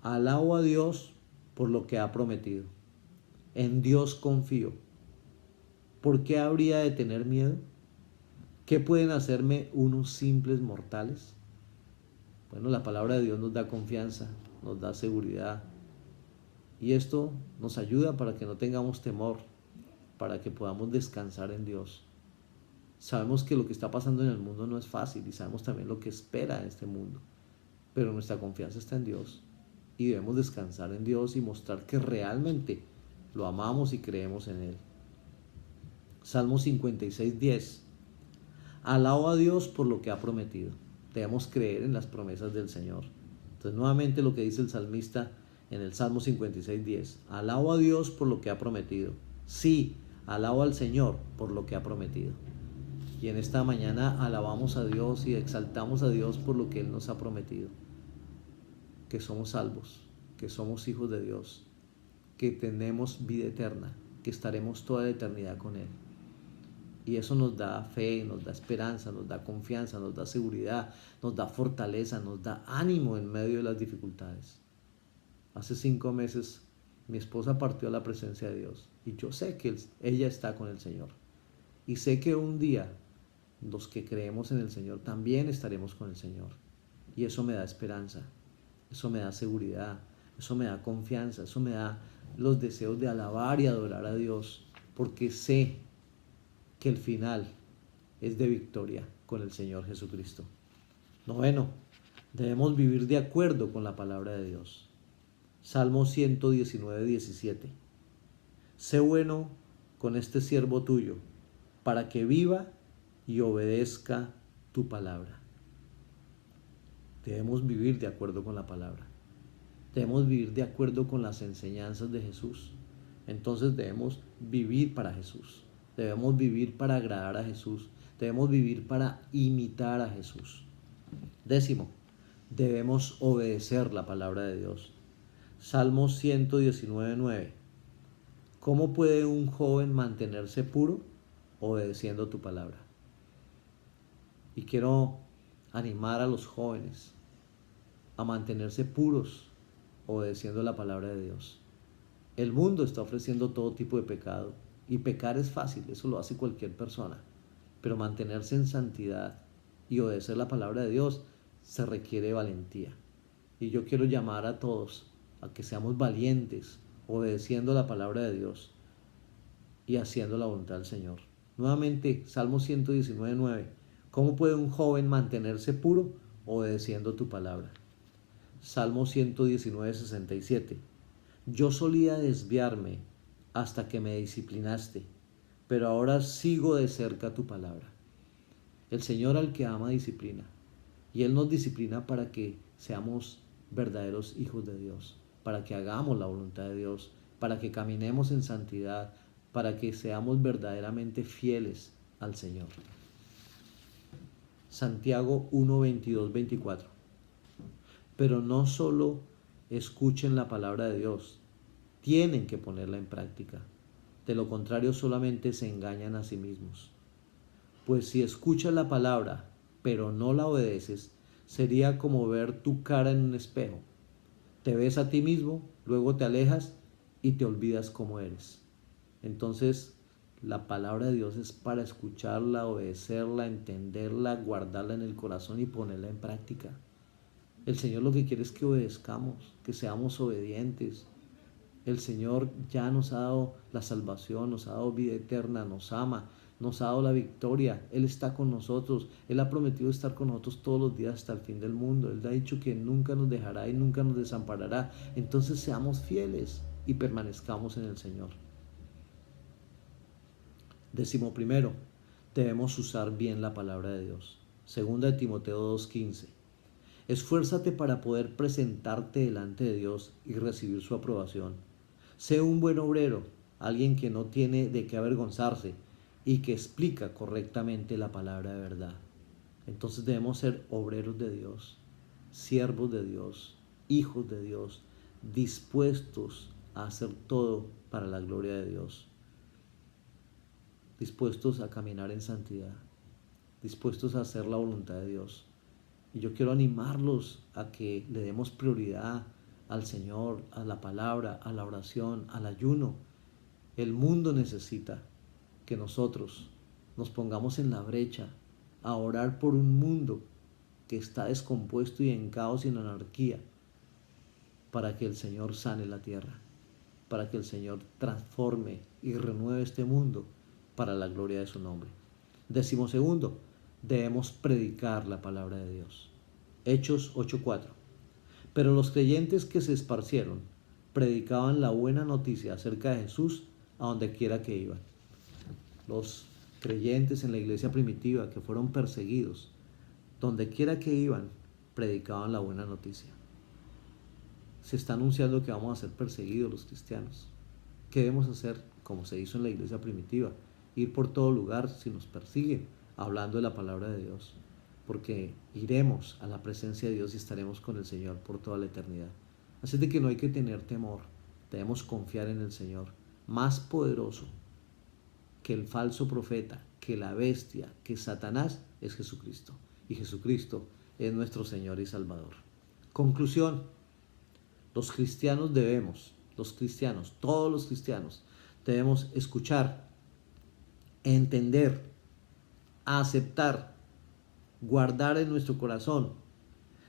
Alabo a Dios por lo que ha prometido. En Dios confío. ¿Por qué habría de tener miedo? ¿Qué pueden hacerme unos simples mortales? Bueno, la palabra de Dios nos da confianza, nos da seguridad. Y esto nos ayuda para que no tengamos temor, para que podamos descansar en Dios. Sabemos que lo que está pasando en el mundo no es fácil y sabemos también lo que espera en este mundo. Pero nuestra confianza está en Dios. Y debemos descansar en Dios y mostrar que realmente lo amamos y creemos en Él. Salmo 56, 10. Alabo a Dios por lo que ha prometido. Debemos creer en las promesas del Señor. Entonces, nuevamente lo que dice el salmista en el Salmo 56, 10. Alabo a Dios por lo que ha prometido. Sí, alabo al Señor por lo que ha prometido. Y en esta mañana alabamos a Dios y exaltamos a Dios por lo que Él nos ha prometido. Que somos salvos, que somos hijos de Dios, que tenemos vida eterna que estaremos toda la eternidad con Él. Y eso nos da fe, nos da esperanza, nos da confianza, nos da seguridad, nos da fortaleza, nos da ánimo en medio de las dificultades. Hace 5 meses mi esposa partió a la presencia de Dios y yo sé que ella está con el Señor. Y sé que un día los que creemos en el Señor también estaremos con el Señor. Y eso me da esperanza, eso me da seguridad, eso me da confianza, eso me da los deseos de alabar y adorar a Dios, porque sé que el final es de victoria con el Señor Jesucristo. Noveno, debemos vivir de acuerdo con la palabra de Dios. Salmo 119, 17. Sé bueno con este siervo tuyo, para que viva y obedezca tu palabra. Debemos vivir de acuerdo con la palabra. Debemos vivir de acuerdo con las enseñanzas de Jesús. Entonces debemos vivir para Jesús. Debemos vivir para agradar a Jesús. Debemos vivir para imitar a Jesús. Décimo, debemos obedecer la palabra de Dios. Salmo 119, 9. ¿Cómo puede un joven mantenerse puro? Obedeciendo tu palabra. Y quiero animar a los jóvenes a mantenerse puros obedeciendo la palabra de Dios. El mundo está ofreciendo todo tipo de pecado y pecar es fácil, eso lo hace cualquier persona, pero mantenerse en santidad y obedecer la palabra de Dios se requiere valentía. Y yo quiero llamar a todos a que seamos valientes obedeciendo la palabra de Dios y haciendo la voluntad del Señor. Nuevamente, Salmo 119, 9. ¿Cómo puede un joven mantenerse puro? Obedeciendo tu palabra. Salmo 119, 67. Yo solía desviarme hasta que me disciplinaste, pero ahora sigo de cerca tu palabra. El Señor al que ama disciplina, y Él nos disciplina para que seamos verdaderos hijos de Dios, para que hagamos la voluntad de Dios, para que caminemos en santidad, para que seamos verdaderamente fieles al Señor. Santiago 1, 22, 24. Pero no solo escuchen la palabra de Dios, tienen que ponerla en práctica. De lo contrario, solamente se engañan a sí mismos. Pues si escuchas la palabra, pero no la obedeces, sería como ver tu cara en un espejo. Te ves a ti mismo, luego te alejas y te olvidas cómo eres. Entonces, la palabra de Dios es para escucharla, obedecerla, entenderla, guardarla en el corazón y ponerla en práctica. El Señor lo que quiere es que obedezcamos, que seamos obedientes. El Señor ya nos ha dado la salvación, nos ha dado vida eterna, nos ama, nos ha dado la victoria. Él está con nosotros. Él ha prometido estar con nosotros todos los días hasta el fin del mundo. Él ha dicho que nunca nos dejará y nunca nos desamparará. Entonces seamos fieles y permanezcamos en el Señor. 11. Debemos usar bien la palabra de Dios. 2 Timoteo 2:15. Esfuérzate para poder presentarte delante de Dios y recibir su aprobación. Sé un buen obrero, alguien que no tiene de qué avergonzarse y que explica correctamente la palabra de verdad. Entonces debemos ser obreros de Dios, siervos de Dios, hijos de Dios, dispuestos a hacer todo para la gloria de Dios, dispuestos a caminar en santidad, dispuestos a hacer la voluntad de Dios. Y yo quiero animarlos a que le demos prioridad al Señor, a la palabra, a la oración, al ayuno. El mundo necesita que nosotros nos pongamos en la brecha a orar por un mundo que está descompuesto y en caos y en anarquía, para que el Señor sane la tierra, para que el Señor transforme y renueve este mundo para la gloria de su nombre. 12. Debemos predicar la palabra de Dios. Hechos 8:4. Pero los creyentes que se esparcieron predicaban la buena noticia acerca de Jesús a donde quiera que iban. Los creyentes en la iglesia primitiva que fueron perseguidos, donde quiera que iban, predicaban la buena noticia. Se está anunciando que vamos a ser perseguidos los cristianos. ¿Qué debemos hacer? Como se hizo en la iglesia primitiva, ir por todo lugar si nos persiguen, hablando de la palabra de Dios, porque iremos a la presencia de Dios y estaremos con el Señor por toda la eternidad. Así de que no hay que tener temor, debemos confiar en el Señor, más poderoso que el falso profeta, que la bestia, que Satanás, es Jesucristo. Y Jesucristo es nuestro Señor y Salvador. Conclusión: los cristianos debemos, todos los cristianos, debemos escuchar, entender, aceptar, guardar en nuestro corazón,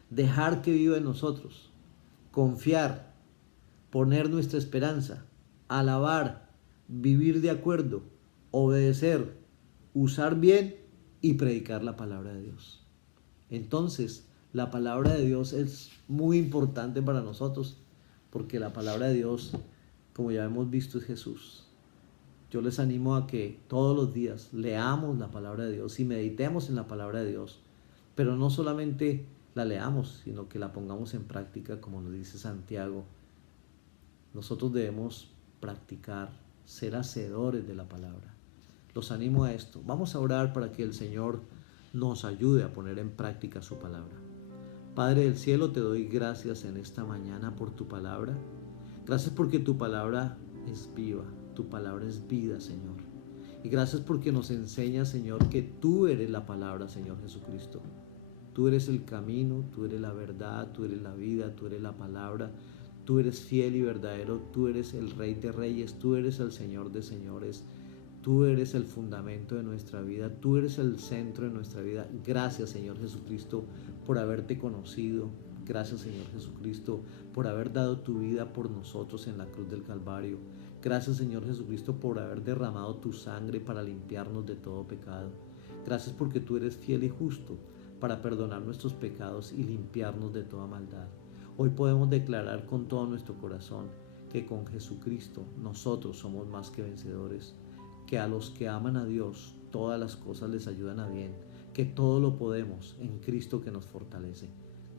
dejar que viva en nosotros, confiar, poner nuestra esperanza, alabar, vivir de acuerdo, obedecer, usar bien y predicar la palabra de Dios. Entonces, la palabra de Dios es muy importante para nosotros, porque la palabra de Dios, como ya hemos visto, es Jesús. Yo les animo a que todos los días leamos la palabra de Dios y meditemos en la palabra de Dios, pero no solamente la leamos, sino que la pongamos en práctica, como nos dice Santiago. Nosotros debemos practicar, ser hacedores de la palabra. Los animo a esto. Vamos a orar para que el Señor nos ayude a poner en práctica su palabra. Padre del cielo, te doy gracias en esta mañana por tu palabra. Gracias porque tu palabra es viva, tu palabra es vida, Señor. Y gracias porque nos enseña, Señor, que tú eres la palabra, Señor Jesucristo. Tú eres el camino, tú eres la verdad, tú eres la vida, tú eres la palabra. Tú eres fiel y verdadero, tú eres el Rey de Reyes, tú eres el Señor de Señores. Tú eres el fundamento de nuestra vida, tú eres el centro de nuestra vida. Gracias, Señor Jesucristo, por haberte conocido. Gracias, Señor Jesucristo, por haber dado tu vida por nosotros en la cruz del Calvario. Gracias, Señor Jesucristo, por haber derramado tu sangre para limpiarnos de todo pecado. Gracias porque tú eres fiel y justo para perdonar nuestros pecados y limpiarnos de toda maldad. Hoy podemos declarar con todo nuestro corazón que con Jesucristo nosotros somos más que vencedores, que a los que aman a Dios todas las cosas les ayudan a bien, que todo lo podemos en Cristo que nos fortalece.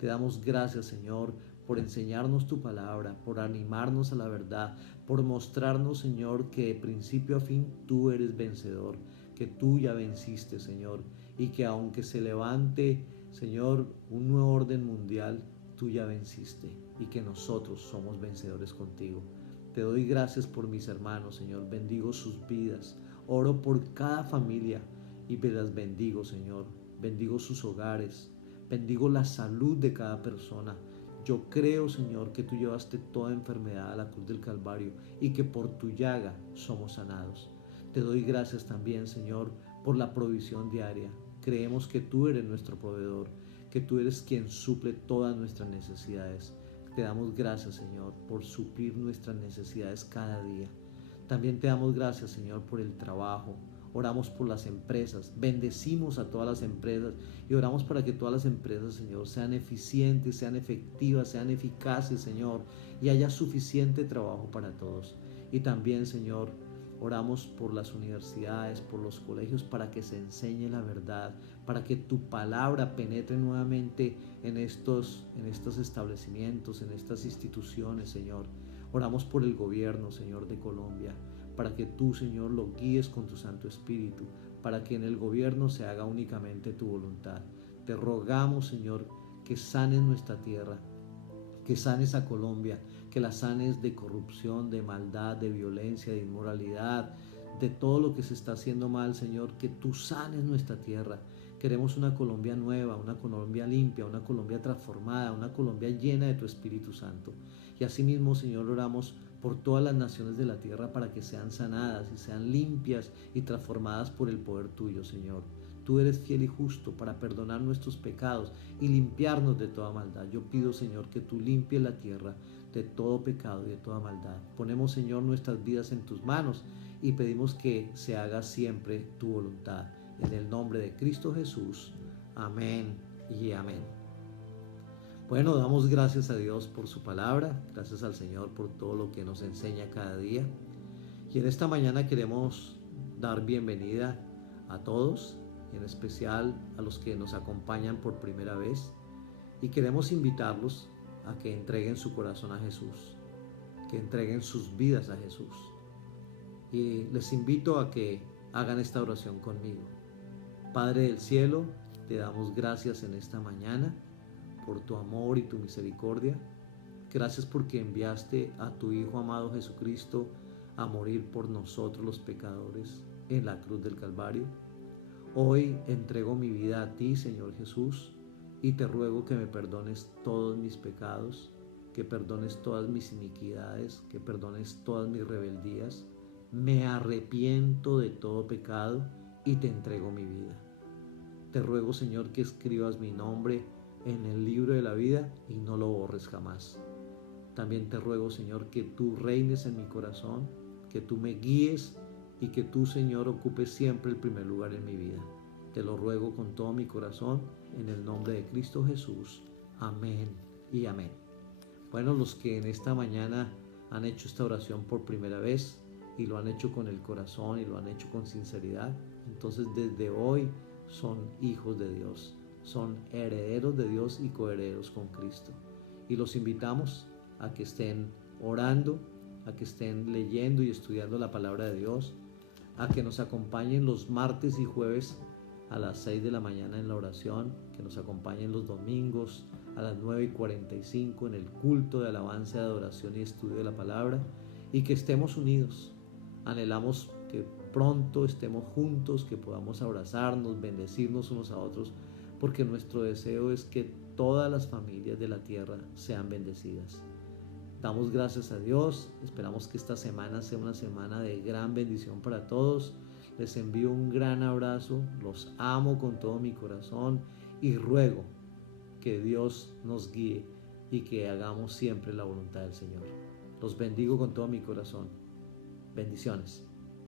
Te damos gracias, Señor, por enseñarnos tu palabra, por animarnos a la verdad, por mostrarnos, Señor, que de principio a fin tú eres vencedor, que tú ya venciste, Señor, y que aunque se levante, Señor, un nuevo orden mundial, tú ya venciste y que nosotros somos vencedores contigo. Te doy gracias por mis hermanos, Señor. Bendigo sus vidas. Oro por cada familia y las bendigo, Señor. Bendigo sus hogares. Bendigo la salud de cada persona. Yo creo, Señor, que tú llevaste toda enfermedad a la cruz del Calvario y que por tu llaga somos sanados. Te doy gracias también, Señor, por la provisión diaria. Creemos que tú eres nuestro proveedor, que tú eres quien suple todas nuestras necesidades. Te damos gracias, Señor, por suplir nuestras necesidades cada día. También te damos gracias, Señor, por el trabajo. Oramos por las empresas, bendecimos a todas las empresas y oramos para que todas las empresas, Señor, sean eficientes, sean efectivas, sean eficaces, Señor, y haya suficiente trabajo para todos. Y también, Señor, oramos por las universidades, por los colegios, para que se enseñe la verdad, para que tu palabra penetre nuevamente en estos establecimientos, en estas instituciones, Señor. Oramos por el gobierno, Señor, de Colombia, para que tú, Señor, lo guíes con tu Santo Espíritu, para que en el gobierno se haga únicamente tu voluntad. Te rogamos, Señor, que sanes nuestra tierra, que sanes a Colombia, que la sanes de corrupción, de maldad, de violencia, de inmoralidad, de todo lo que se está haciendo mal, Señor, que tú sanes nuestra tierra. Queremos una Colombia nueva, una Colombia limpia, una Colombia transformada, una Colombia llena de tu Espíritu Santo. Y asimismo, Señor, oramos por todas las naciones de la tierra para que sean sanadas y sean limpias y transformadas por el poder tuyo, Señor. Tú eres fiel y justo para perdonar nuestros pecados y limpiarnos de toda maldad. Yo pido, Señor, que tú limpies la tierra de todo pecado y de toda maldad. Ponemos, Señor, nuestras vidas en tus manos y pedimos que se haga siempre tu voluntad. En el nombre de Cristo Jesús. Amén y amén. Bueno, damos gracias a Dios por su palabra, gracias al Señor por todo lo que nos enseña cada día. Y en esta mañana queremos dar bienvenida a todos, en especial a los que nos acompañan por primera vez, y queremos invitarlos a que entreguen su corazón a Jesús, que entreguen sus vidas a Jesús. Y les invito a que hagan esta oración conmigo. Padre del cielo, te damos gracias en esta mañana por tu amor y tu misericordia. Gracias porque enviaste a tu Hijo amado Jesucristo a morir por nosotros los pecadores en la cruz del Calvario. Hoy entrego mi vida a ti, Señor Jesús, y te ruego que me perdones todos mis pecados, que perdones todas mis iniquidades, que perdones todas mis rebeldías. Me arrepiento de todo pecado y te entrego mi vida. Te ruego, Señor, que escribas mi nombre en el libro de la vida y no lo borres jamás. También te ruego, Señor, que tú reines en mi corazón, que tú me guíes y que tú, Señor, ocupes siempre el primer lugar en mi vida. Te lo ruego con todo mi corazón, en el nombre de Cristo Jesús. Amén y amén. Bueno, los que en esta mañana han hecho esta oración por primera vez y lo han hecho con el corazón y lo han hecho con sinceridad, entonces desde hoy son hijos de Dios, son herederos de Dios y coherederos con Cristo. Y los invitamos a que estén orando, a que estén leyendo y estudiando la palabra de Dios, a que nos acompañen los martes y jueves a las 6 de la mañana en la oración, que nos acompañen los domingos a las 9:45 en el culto de alabanza, de adoración y estudio de la palabra, y que estemos unidos. Anhelamos que pronto estemos juntos, que podamos abrazarnos, bendecirnos unos a otros, porque nuestro deseo es que todas las familias de la tierra sean bendecidas. Damos gracias a Dios, esperamos que esta semana sea una semana de gran bendición para todos. Les envío un gran abrazo, los amo con todo mi corazón y ruego que Dios nos guíe y que hagamos siempre la voluntad del Señor. Los bendigo con todo mi corazón. Bendiciones.